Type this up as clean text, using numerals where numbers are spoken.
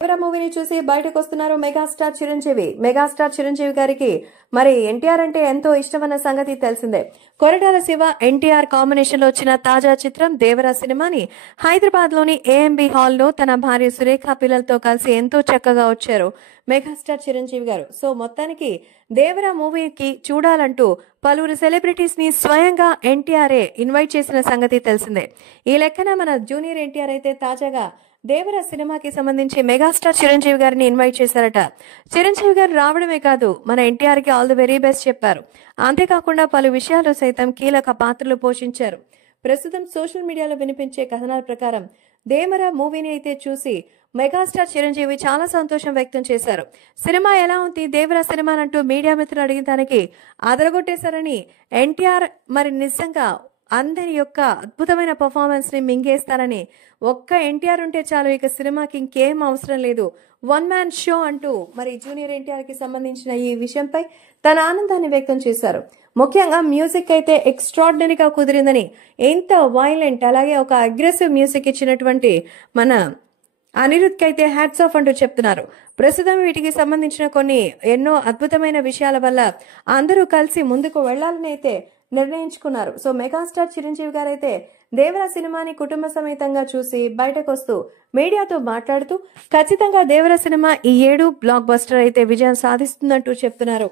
దేవరా మూవీని చూసి బయటకు వస్తున్నారు మెగాస్టార్ చిరంజీవి. మెగాస్టార్ చిరంజీవి గారికి మరి ఎన్టీఆర్ అంటే ఎంతో ఇష్టమన్న సంగతి తెలిసిందే. కొరటాల శివ ఎన్టీఆర్ కాంబినేషన్ లో వచ్చిన తాజా చిత్రం దేవరా సినిమాని హైదరాబాద్ లోని ఏఎంబి హాల్ లో తన భార్య సురేఖ పిల్లలతో కలిసి ఎంతో చక్కగా వచ్చారు మెగాస్టార్ చిరంజీవి గారు. సో మొత్తానికి దేవరా మూవీకి చూడాలంటూ పలువురు సెలబ్రిటీస్ ని స్వయంగా ఎన్టీఆర్ఏ ఇన్వైట్ చేసిన సంగతి తెలిసిందే. ఈ లెక్కన మన జూనియర్ ఎన్టీఆర్ అయితే తాజాగా దేవరా సినిమాకి సంబంధించి మెగాస్టార్ చిరంజీవి గారిని ఇన్వైట్ చేశారట. చిరంజీవి గారు రావడమే కాదు మన ఎన్టీఆర్ కి ఆల్ ది వెరీ బెస్ట్ చెప్పారు. అంతేకాకుండా పలు విషయాలు సైతం కీలక పాత్రలు పోషించారు. ప్రస్తుతం సోషల్ మీడియాలో వినిపించే కథనాల ప్రకారం దేవరా మూవీని అయితే చూసి మెగాస్టార్ చిరంజీవి చాలా సంతోషం వ్యక్తం చేశారు. సినిమా ఎలా ఉంది దేవరా సినిమా అంటూ మీడియా మిత్రులు అడిగిన దానికి అదరగొట్టేశారని ఎన్టీఆర్ మరి నిజంగా అందరి యొక్క అద్భుతమైన పర్ఫార్మెన్స్ ని మింగేస్తారని, ఒక్క ఎన్టీఆర్ ఉంటే చాలు ఇక సినిమాకి ఇంకేం అవసరం లేదు, వన్ మ్యాన్ షో అంటూ మరి జూనియర్ ఎన్టీఆర్ కి సంబంధించిన ఈ విషయంపై తన ఆనందాన్ని వ్యక్తం చేశారు. ముఖ్యంగా మ్యూజిక్ అయితే ఎక్స్ట్రాడినరీగా కుదిరిందని, ఎంత వైలెంట్ అలాగే ఒక అగ్రెసివ్ మ్యూజిక్ ఇచ్చినటువంటి మన అనిరుద్ కి అయితే హ్యాట్స్ ఆఫ్ అంటూ చెప్తున్నారు. ప్రస్తుతం వీటికి సంబంధించిన కొన్ని ఎన్నో అద్భుతమైన విషయాల వల్ల అందరూ కలిసి ముందుకు వెళ్లాలని అయితే నిర్ణయించుకున్నారు. సో మెగాస్టార్ చిరంజీవి గారైతే దేవరా సినిమాని కుటుంబ సమేతంగా చూసి బయటకు వస్తూ మీడియాతో మాట్లాడుతూ ఖచ్చితంగా దేవరా సినిమా ఈ 7 బ్లాక్ బస్టర్ అయితే విజయం సాధిస్తుందంటూ చెప్తున్నారు.